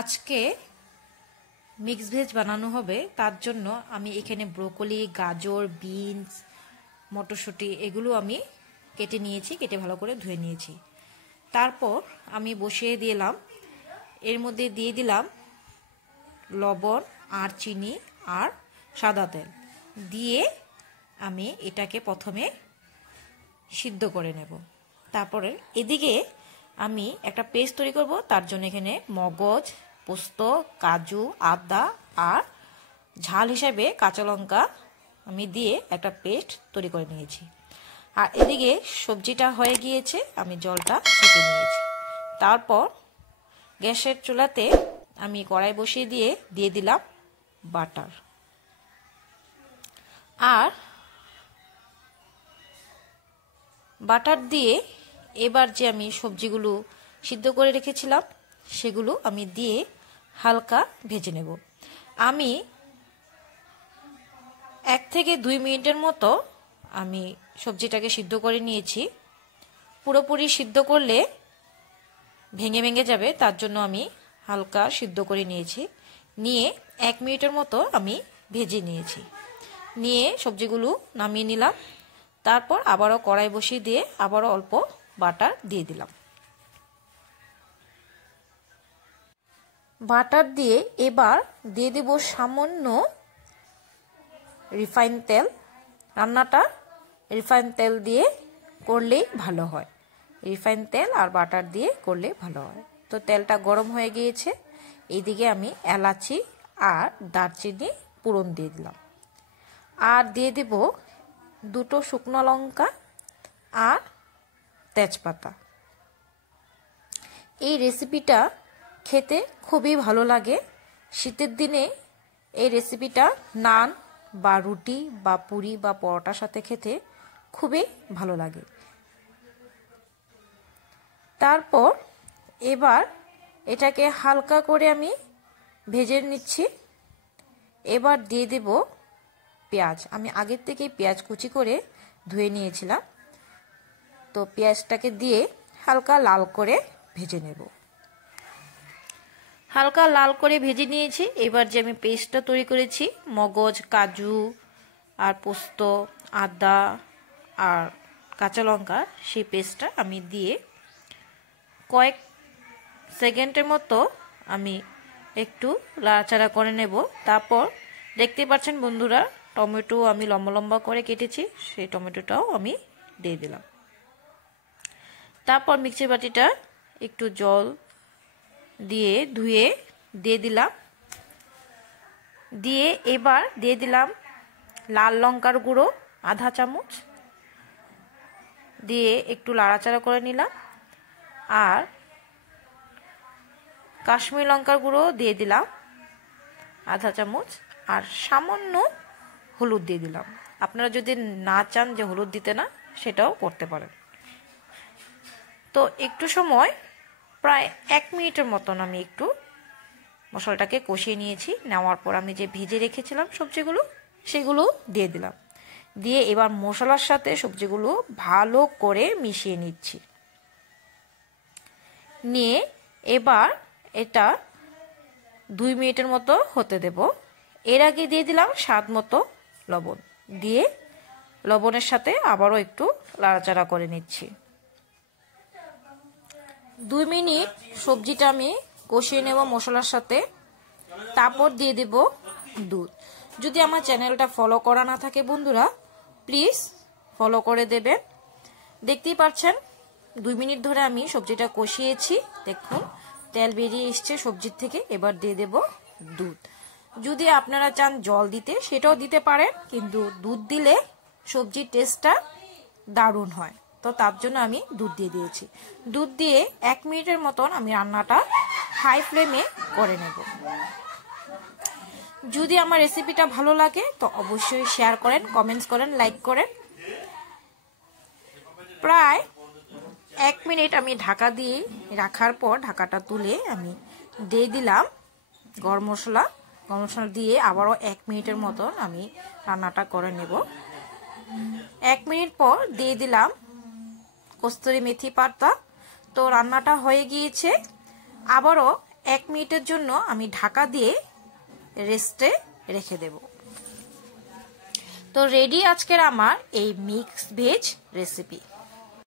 আজকে mix veg বানানো হবে, তার জন্য আমি এখানে ব্রোকলি, গাজর, বিনস, মটরশুঁটি এগুলো আমি কেটে নিয়েছি, কেটে ভালো করে ধুয়ে নিয়েছি। তারপর আমি বসিয়ে দিলাম, এর মধ্যে দিয়ে দিলাম লবণ আর চিনি আর সাদা তেল দিয়ে আমি এটাকে প্রথমে সিদ্ধ করে নেব। তারপরে এদিকে আমি একটা পেস্ট তৈরি করব, তার জন্য এখানে মগজ, পোস্ত, কাজু, আদা আর ঝাল হিসাবে কাঁচা লঙ্কা আমি দিয়ে একটা পেস্ট তৈরি করে নিয়েছি। আর এদিকে সবজিটা হয়ে গিয়েছে, আমি জলটা ছেঁকে নিয়েছি। তারপর গ্যাসের চুলাতে আমি কড়াই বসিয়ে দিয়ে দিলাম বাটার। আর বাটার দিয়ে এবার যে আমি সবজিগুলো সিদ্ধ করে রেখেছিলাম সেগুলো আমি দিয়ে হালকা ভেজে নেব। আমি 1 থেকে 2 মিনিটের মতো আমি সবজিটাকে সিদ্ধ করে নিয়েছি। পুরোপুরি সিদ্ধ করলে ভেঙে ভেঙে যাবে, তার জন্য আমি হালকা সিদ্ধ করে নিয়েছি। নিয়ে 1 মিনিটের মতো আমি ভেজে নিয়েছি। নিয়ে সবজিগুলো নামিয়ে নিলাম। তারপর আবারও কড়াই বসিয়ে দিয়ে আবারও অল্প বাটার দিয়ে দিলাম। বাটার দিয়ে এবার দিয়ে দেব সামান্য রিফাইন তেল। রান্নাটা রিফাইন তেল দিয়ে করলেই ভালো হয়, রিফাইন তেল আর বাটার দিয়ে করলে ভালো হয়। তো তেলটা গরম হয়ে গিয়েছে, এইদিকে আমি এলাচি আর দারচিনি ফোড়ন দিয়ে দিলাম। আর দিয়ে দেব 2টো শুকনো লঙ্কা আর তেজপাতা। এই রেসিপিটা খেতে খুবই ভালো লাগে। শীতের দিনে এই রেসিপিটা নান বা রুটি বা পুরি বা পরোটার সাথে খেতে খুবই ভালো লাগে। তারপর এবার এটাকে হালকা করে আমি ভেজে নিচ্ছি। এবার দিয়ে দেব পেঁয়াজ। আমি আগের থেকেই পেঁয়াজ কুচি করে ধুয়ে নিয়েছিলাম, তো পেঁয়াজটাকে দিয়ে হালকা লাল করে ভেজে নেব। হালকা লাল করে ভেজে নিয়েছি। এবার যে আমি পেস্টটা তৈরি করেছি, মগজ, কাজু আর পোস্ত, আদা আর কাঁচা লঙ্কা, সেই পেস্টটা আমি দিয়ে কয়েক সেকেন্ডের মতো আমি একটু নাড়াচাড়া করে নেব। তারপর দেখতে পাচ্ছেন বন্ধুরা, টমেটো আমি লম্বা লম্বা করে কেটেছি, সেই টমেটোটাও আমি দিয়ে দিলাম। তারপর মিক্সির বাটিটা একটু জল দিয়ে ধুয়ে দিয়ে দিলাম। দিয়ে এবার দিয়ে দিলাম লাল লঙ্কার গুঁড়ো আধা চামচ, দিয়ে একটু নাড়াচাড়া করে নিলাম। আর কাশ্মীরি লঙ্কার গুঁড়ো দিয়ে দিলাম আধা চামচ, আর সামান্য হলুদ দিয়ে দিলাম। আপনারা যদি না চান যে হলুদ দিতে না, সেটাও করতে পারেন। তো একটু সময় প্রায় 1 মিনিটের মতন আমি একটু মশলাটাকে কষিয়ে নিয়েছি। নেওয়ার পর আমি যে ভেজে রেখেছিলাম সবজিগুলো, সেগুলো দিয়ে দিলাম। দিয়ে এবার মশলার সাথে সবজিগুলো ভালো করে মিশিয়ে নিচ্ছি। নিয়ে এবার এটা 2 মিনিটের মতো হতে দেব। এর আগে দিয়ে দিলাম স্বাদ মতো লবণ, দিয়ে লবণের সাথে আবারও একটু নাড়াচাড়া করে নিচ্ছি। 2 মিনিট সবজিটা আমি কষিয়ে নেব মশলার সাথে। তারপর দিয়ে দেব দুধ। যদি আমার চ্যানেলটা ফলো করা না থাকে বন্ধুরা, প্লিজ ফলো করে দেবেন। দেখতেই পাচ্ছেন 2 মিনিট ধরে আমি সবজিটা কষিয়েছি। দেখুন তেল বেরিয়ে এসছে সবজির থেকে। এবার দিয়ে দেব দুধ। যদি আপনারা চান জল দিতে, সেটাও দিতে পারেন, কিন্তু দুধ দিলে সবজির টেস্টটা দারুণ হয়, তো তার জন্য আমি দুধ দিয়ে দিয়েছি। দুধ দিয়ে 1 মিনিটের মতন আমি রান্নাটা হাই ফ্লেমে করে নেব। যদি আমার রেসিপিটা ভালো লাগে তো অবশ্যই শেয়ার করেন, কমেন্টস করেন, লাইক করেন। প্রায় 1 মিনিট আমি ঢাকা দিয়ে রাখার পর ঢাকাটা তুলে আমি দিয়ে দিলাম গরম মশলা। গরম মশলা দিয়ে আবারও 1 মিনিটের মতন আমি রান্নাটা করে নেব। 1 মিনিট পর দিয়ে দিলাম কস্তুরি মেথি পাতা। তো রান্নাটা হয়ে গিয়েছে। আবারও 1 মিনিটের জন্য আমি ঢাকা দিয়ে রেস্টে রেখে দেব। তো রেডি আজকের আমার এই মিক্স ভেজ রেসিপি।